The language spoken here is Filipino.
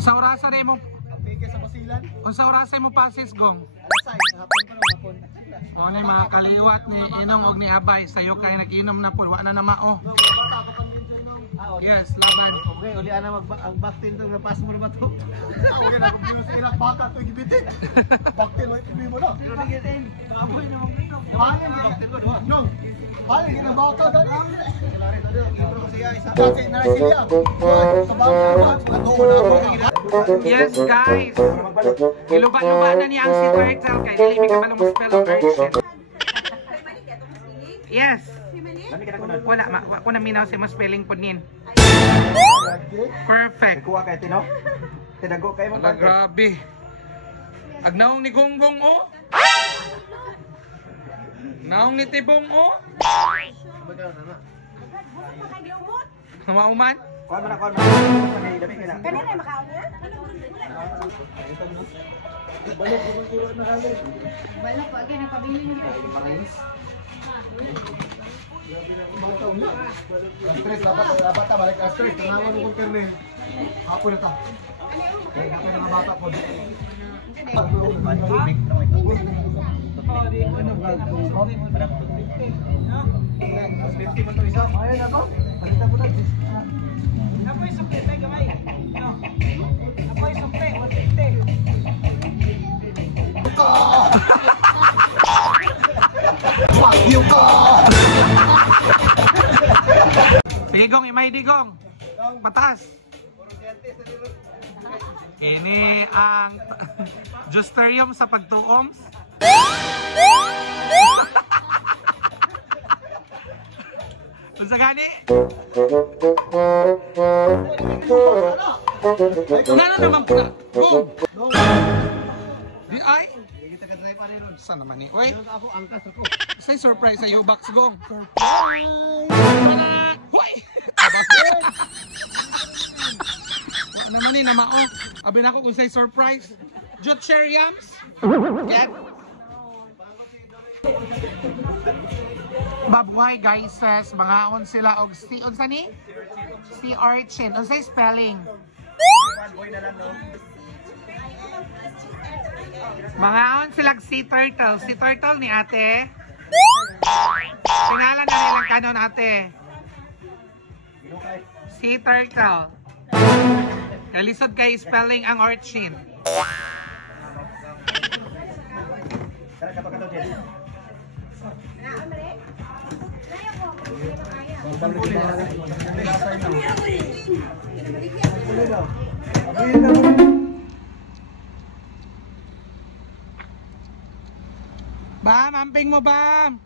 Sa orasan mo. Apike sa basilan. Sa orasan mo pasis gong. Alasay, hapon pa no hapon. Kung ano mga kaliwat ni Inong og ni Abay, sayo kay nag-inom na po, wala na mao. Yes, laban. Okay, uli ana ang baktin to na pass mo ba to? Okay na kung sa ilang bata to gibitin. Baktin mo ito mo na. Pero gibitin. Amoy na mo dito. Baktin mo do. No. Baktin gina bata da. Yes guys. Iluba-luba na niya ang si Turtle kay dili mi kabalo mo spell ang urchin. Yes. Wala, ko na minaw si mas spelling po nin. Perfect. Kuha kay Tino. Tinago kay mo. Grabe. Agnaong ni Gonggong o. Naong ni Tibong o. Mauman? Kuha mo na. Kanina makaon niya? Balok mo kuha na kami. Balok pa again ang pabili niya. Stress dapat ta balik stress tanawan mo kerne. Apo na ta. Kaya na bata po. Apoy sukle tay gamay. No. Apoy sukle 150. Sige gong, imay di gong. Patas. Ini ang Justerium sa pagtuoms. Unsa gani? Ngano naman po? Gong. Di ay. Saan naman ni? Uy. Say surprise sa iyo, Box Gong. Hoy! Wala naman ni namao. Abi na ko kung say surprise. Jut share yams. Get. Babuhay guys, says mga on sila og si unsa ni? Si Urchin. Unsay spelling? Mga on sila si Turtle. Si Turtle ni ate. Pingalan na nilang kanon ate. Si Turtle. Kalisod kay spelling ang Urchin. Bam, amping mo bam.